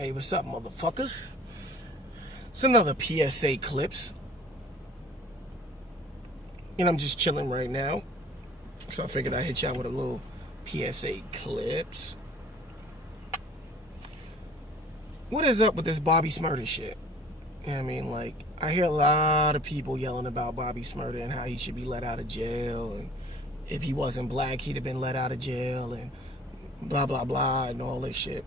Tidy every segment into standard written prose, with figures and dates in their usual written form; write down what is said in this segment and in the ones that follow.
Hey, what's up, motherfuckers? It's another PSA Clips. And I'm just chilling right now. So I figured I'd hit y'all with a little PSA Clips. What is up with this Bobby Shmurda shit? You know what I mean? Like, I hear a lot of people yelling about Bobby Shmurda and how he should be let out of jail. And if he wasn't black, he'd have been let out of jail. And blah, blah, blah, and all this shit.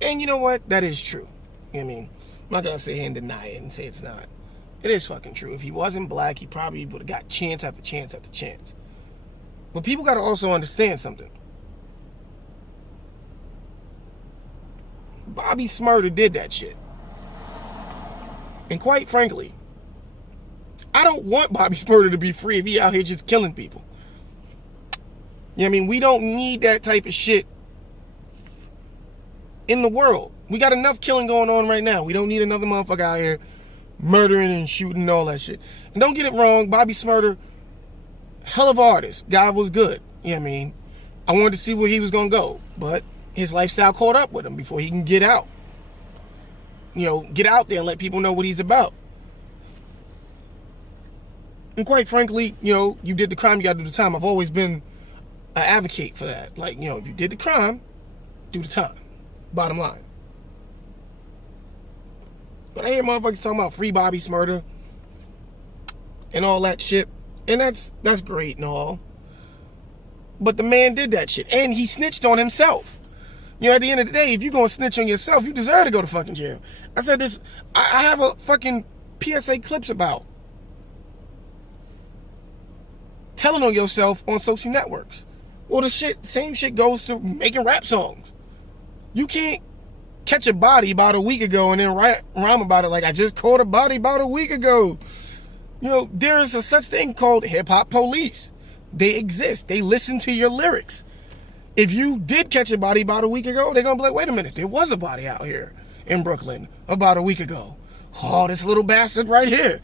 And you know what? That is true. You know what I mean? I'm not going to sit here and deny it and say it's not. It is fucking true. If he wasn't black, he probably would have got chance after chance after chance. But people got to also understand something. Bobby Shmurda did that shit. And quite frankly, I don't want Bobby Shmurda to be free if he out here just killing people. You know what I mean? We don't need that type of shit in the world. We got enough killing going on right now. We don't need another motherfucker out here murdering and shooting and all that shit. And don't get it wrong, Bobby Shmurda, hell of an artist. Guy was good. You know what I mean? I wanted to see where he was going to go. But his lifestyle caught up with him before he can get out. You know, get out there and let people know what he's about. And quite frankly, you know, you did the crime, you got to do the time. I've always been an advocate for that. Like, you know, if you did the crime, do the time. Bottom line. But I hear motherfuckers talking about free Bobby Shmurda and all that shit. And that's great and all. But the man did that shit. And he snitched on himself. You know, at the end of the day, if you're going to snitch on yourself, you deserve to go to fucking jail. I said this, I have a fucking PSA Clips about telling on yourself on social networks. Well, the same shit goes to making rap songs. You can't catch a body about a week ago and then rhyme about it like I just caught a body about a week ago. You know, there is a such thing called hip-hop police. They exist. They listen to your lyrics. If you did catch a body about a week ago, they're going to be like, wait a minute, there was a body out here in Brooklyn about a week ago. Oh, this little bastard right here.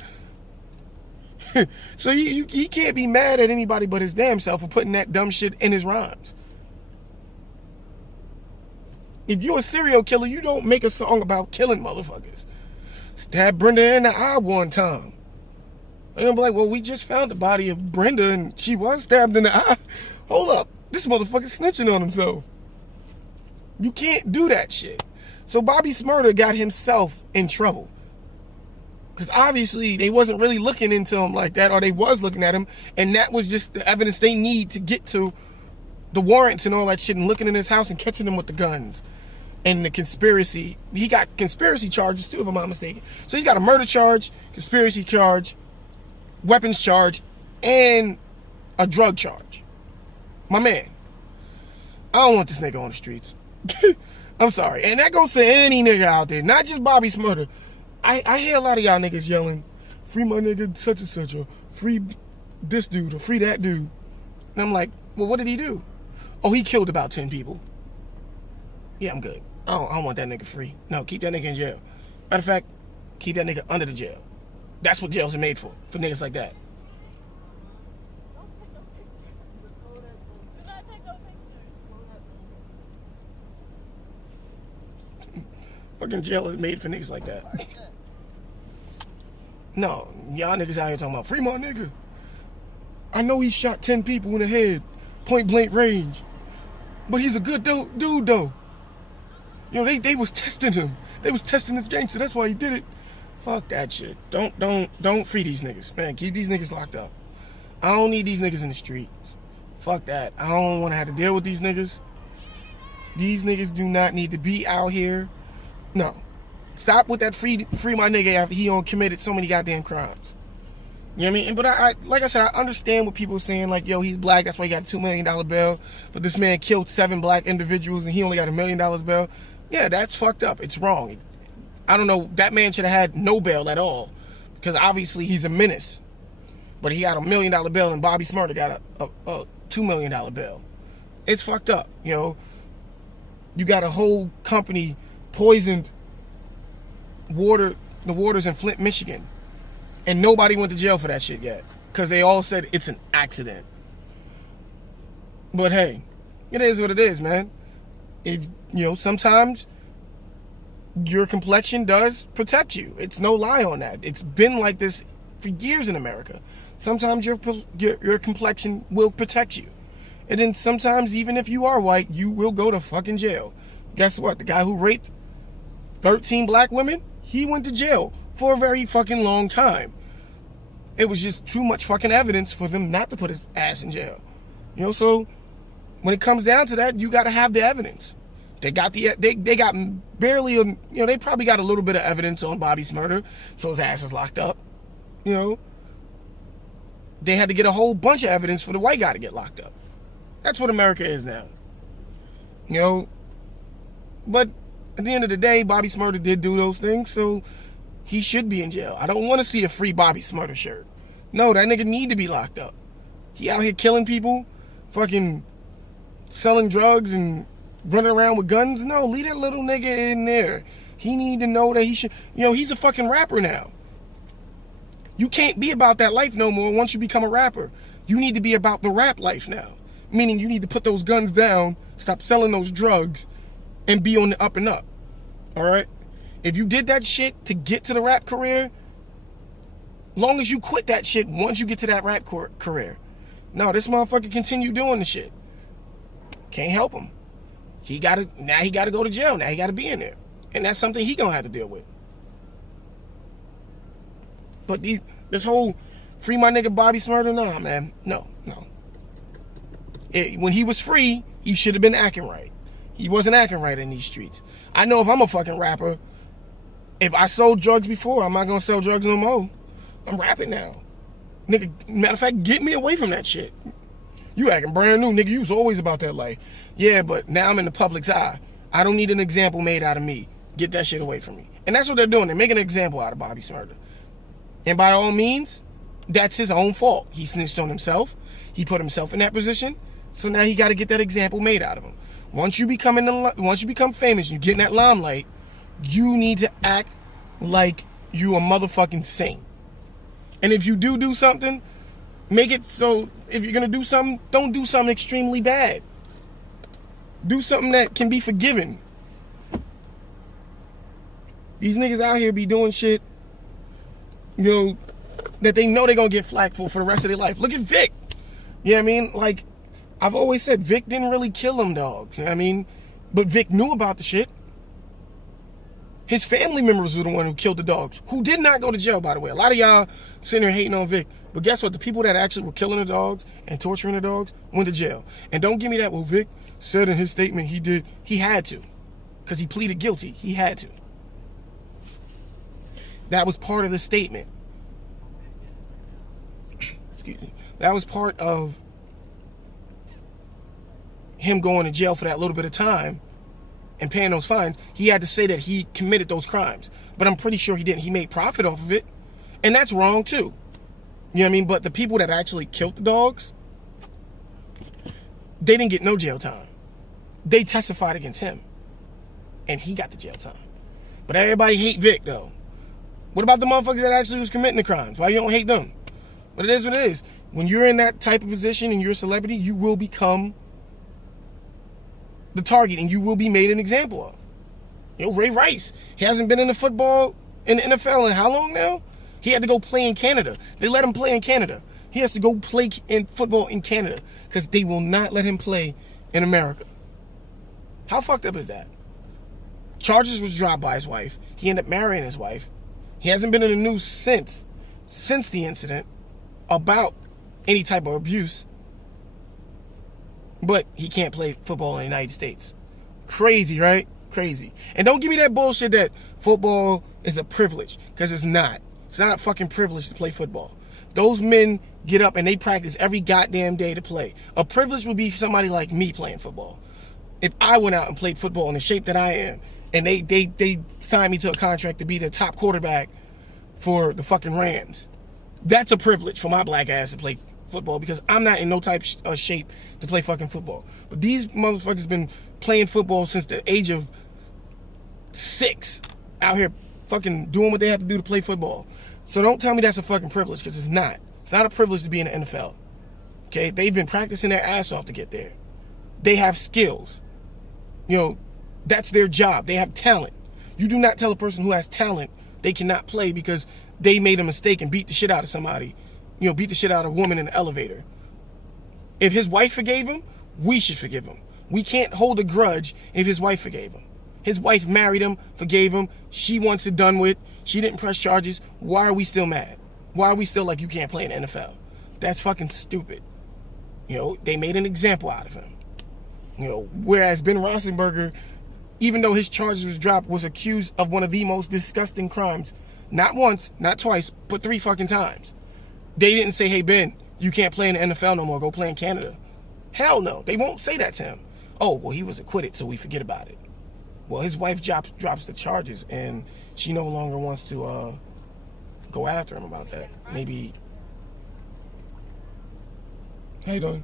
So he can't be mad at anybody but his damn self for putting that dumb shit in his rhymes. If you're a serial killer, you don't make a song about killing motherfuckers. Stabbed Brenda in the eye one time. They're gonna be like, well, we just found the body of Brenda and she was stabbed in the eye. Hold up, this motherfucker's snitching on himself. You can't do that shit. So Bobby Shmurda got himself in trouble. Because obviously they wasn't really looking into him like that, or they was looking at him, and that was just the evidence they need to get to the warrants and all that shit, and looking in his house and catching him with the guns and the conspiracy. He got conspiracy charges too, if I'm not mistaken. So he's got a murder charge, conspiracy charge, weapons charge, and a drug charge. My man, I don't want this nigga on the streets. I'm sorry. And that goes to any nigga out there, not just Bobby Shmurda. I hear a lot of y'all niggas yelling, free my nigga such and such, or free this dude, or free that dude. And I'm like, well, what did he do? Oh, he killed about 10 people. Yeah, I'm good. I don't want that nigga free. No, keep that nigga in jail. Matter of fact, keep that nigga under the jail. That's what jails are made for niggas like that. Fucking jail is made for niggas like that. No, y'all niggas out here talking about free my nigga. I know he shot 10 people in the head, point blank range. But he's a good dude though. You know, they was testing him. They was testing this gangster. That's why he did it. Fuck that shit. Don't free these niggas. Man, keep these niggas locked up. I don't need these niggas in the streets. Fuck that. I don't want to have to deal with these niggas. These niggas do not need to be out here. No. Stop with that free my nigga after he committed so many goddamn crimes. You know what I mean? But I like I said, I understand what people are saying, like, yo, he's black, that's why he got a $2 million bail. But this man killed 7 black individuals and he only got $1 million bail. Yeah, that's fucked up. It's wrong. I don't know, that man should have had no bail at all. Because obviously he's a menace. But he got $1 million bail and Bobby Shmurda got a $2 million bail. It's fucked up, you know. You got a whole company poisoned the waters in Flint, Michigan. And nobody went to jail for that shit yet. Because they all said it's an accident. But hey, it is what it is, man. If Sometimes your complexion does protect you. It's no lie on that. It's been like this for years in America. Sometimes your complexion will protect you. And then sometimes, even if you are white, you will go to fucking jail. Guess what? The guy who raped 13 black women, he went to jail for a very fucking long time. It was just too much fucking evidence for them not to put his ass in jail. So when it comes down to that, you got to have the evidence. They got barely, they probably got a little bit of evidence on Bobby's murder, so his ass is locked up. They had to get a whole bunch of evidence for the white guy to get locked up. That's what America is now. But at the end of the day, Bobby Shmurda did do those things, so he should be in jail. I don't want to see a free Bobby Shmurda shirt. No, that nigga need to be locked up. He out here killing people, fucking selling drugs and running around with guns. No, leave that little nigga in there. He need to know that he should, he's a fucking rapper now. You can't be about that life no more once you become a rapper. You need to be about the rap life now. Meaning you need to put those guns down, stop selling those drugs, and be on the up and up. Alright? If you did that shit to get to the rap career, long as you quit that shit once you get to that rap career. No, this motherfucker continue doing the shit. Can't help him. Now he gotta go to jail. Now he gotta be in there. And that's something he gonna have to deal with. But this whole free my nigga Bobby Shmurda, nah, man. No. When he was free, he should have been acting right. He wasn't acting right in these streets. I know if I'm a fucking rapper, if I sold drugs before, I'm not gonna sell drugs no more. I'm rapping now. Nigga, matter of fact, get me away from that shit. You acting brand new, nigga. You was always about that life. Yeah, but now I'm in the public's eye. I don't need an example made out of me. Get that shit away from me. And that's what they're doing. They're making an example out of Bobby Shmurda. And by all means, that's his own fault. He snitched on himself. He put himself in that position. So now he got to get that example made out of him. Once you become famous, you get in that limelight, you need to act like you a motherfucking saint. And if you do something, make it so if you're going to do something, don't do something extremely bad. Do something that can be forgiven. These niggas out here be doing shit, that they know they're going to get flack for the rest of their life. Look at Vic. You know what I mean? Like, I've always said Vic didn't really kill them dogs. You know what I mean? But Vic knew about the shit. His family members were the one who killed the dogs, who did not go to jail, by the way. A lot of y'all sitting there hating on Vic. But guess what? The people that actually were killing the dogs and torturing the dogs went to jail. And don't give me that, well, Vic said in his statement he had to. Because he pleaded guilty. He had to. That was part of the statement. Excuse me. That was part of him going to jail for that little bit of time and paying those fines. He had to say that he committed those crimes. But I'm pretty sure he didn't. He made profit off of it. And that's wrong too. You know what I mean? But the people that actually killed the dogs, they didn't get no jail time. They testified against him. And he got the jail time. But everybody hate Vic though. What about the motherfuckers that actually was committing the crimes? Why you don't hate them? But it is what it is. When you're in that type of position and you're a celebrity, you will become the target and you will be made an example of. Ray Rice, he hasn't been in the NFL in how long now? He had to go play in Canada. They let him play in Canada. He has to go play in football in Canada because they will not let him play in America. How fucked up is that? Charges was dropped by his wife. He ended up marrying his wife. He hasn't been in the news since the incident about any type of abuse. But he can't play football in the United States. Crazy, right? Crazy. And don't give me that bullshit that football is a privilege, because it's not. It's not a fucking privilege to play football. Those men get up and they practice every goddamn day to play. A privilege would be somebody like me playing football. If I went out and played football in the shape that I am, and they signed me to a contract to be the top quarterback for the fucking Rams, that's a privilege for my black ass to play football, because I'm not in no type of shape to play fucking football. But these motherfuckers been playing football since the age of 6, out here fucking doing what they have to do to play football. So don't tell me that's a fucking privilege, because it's not. It's not a privilege to be in the NFL. Okay? They've been practicing their ass off to get there. They have skills. That's their job. They have talent. You do not tell a person who has talent they cannot play because they made a mistake and beat the shit out of somebody. You know, beat the shit out of a woman in the elevator. If his wife forgave him, we should forgive him. We can't hold a grudge if his wife forgave him. His wife married him, forgave him. She wants it done with. She didn't press charges. Why are we still mad? Why are we still like, you can't play in the NFL? That's fucking stupid. You know, they made an example out of him. You know, whereas Ben Roethlisberger, even though his charges was dropped, was accused of one of the most disgusting crimes. Not once, not twice, but 3 fucking times. They didn't say, hey, Ben, you can't play in the NFL no more. Go play in Canada. Hell no. They won't say that to him. Oh, well, he was acquitted, so we forget about it. Well, his wife drops the charges, and she no longer wants to go after him about that. Maybe. How you doing?